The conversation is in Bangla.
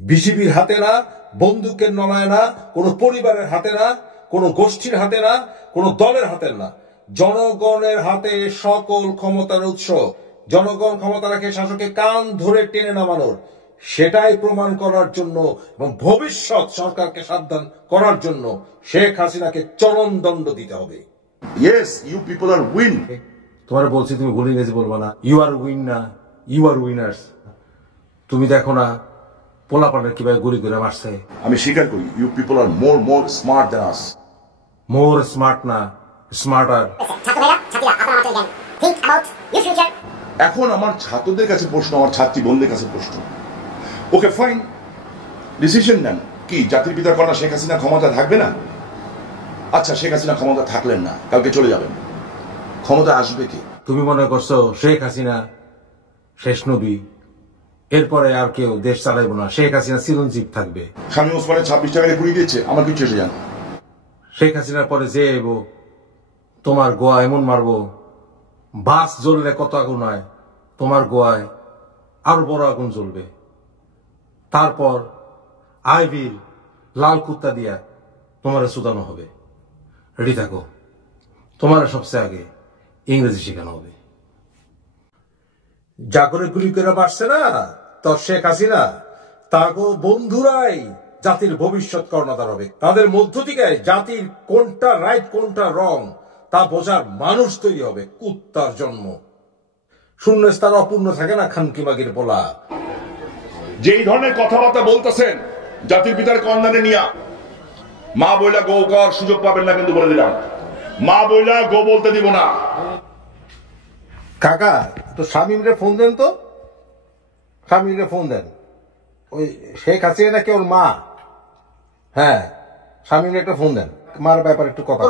বিসিবির হাতে না, বন্দুকের নলায় না, কোনো পরিবারের হাতে না, কোনো গোষ্ঠীর হাতে না, কোনো দলের হাতে না, জনগণের হাতে সকল ক্ষমতার উৎস। জনগণ ক্ষমতা রাখে শাসকের কান ধরে টেনে নামানোর, সেটাই প্রমাণ করার জন্য এবং ভবিষ্যৎ সরকারকে সাবধান করার জন্য শেখ হাসিনাকে চরমদণ্ড দিতে হবে। Yes, you people are win. তোমার বলছি, তুমি ভুলে গেছি বলবা না। ইউ আর উইন না, ইউ আর উইনার্স। তুমি দেখো না পোলাপানের কিভাবে গুলি করে মারছে। আমি স্বীকার করি, you people are more smart than us. More smart না, স্মার্টার। এখন আমার ছাত্রদের কাছে প্রশ্ন, আমার ছাত্রী বোনদের কাছে প্রশ্ন, ওকে ফাইন, ডিসিশন নেন। কি জাতির পিতার কন্যা শেখ হাসিনা ক্ষমতা থাকবে না? আচ্ছা, শেখ হাসিনা ক্ষমতা থাকলেন না, কালকে চলে যাবেন, ক্ষমতা আসবে কি? তুমি মনে করছো শেখ হাসিনা শেষ নবী, এরপরে আর কেউ দেশ চালাইব না, শেখ হাসিনা চিরঞ্জীব থাকবে? স্বামী ওসমানের 26 টাকা পুড়িয়ে দিয়েছে, আমার কিছু এসে যান। শেখ হাসিনার পরে যে এবো, তোমার গোয়া এমন মারবো, বাস জ্বললে কত আগুন হয়, তোমার গোয়ায় আরো বড় আগুন জ্বলবে। তারপর আইবির লাল কুত্তা দিয়া তোমার সুদানো হবে। রেডি থাকো, তোমার সবচেয়ে আগে ইংরেজি শেখানো হবে। যা করে গুলি করে মারছে না তোর শেখ হাসিনা, তাগো বন্ধুরাই জাতির ভবিষ্যৎ কর্ণধার হবে। তাদের মধ্য থেকে জাতির কোনটা রাইট কোনটা রং তা বোঝার মানুষ তৈরি হবে। কুত্তার জন্ম, শূন্যস্থান অপূর্ণ থাকে না, খানকিমাগির পোলা। যেই ধরনের কথাবার্তা বলতেছেন জাতির পিতার কন্যারে নিয়া, মা বইলা গো কর সুযোগ পাবেন না, কিন্তু বলে দিলাম, মা বইলা গো বলতে দিব না। কাকা, তো শামীমরে ফোন দেন, তো শামীমরে ফোন দেন। ওই শেখ হাসিনা নাকি ওর মা? হ্যাঁ, শামীমরে একটা ফোন দেন, মার ব্যাপারে একটু কথা।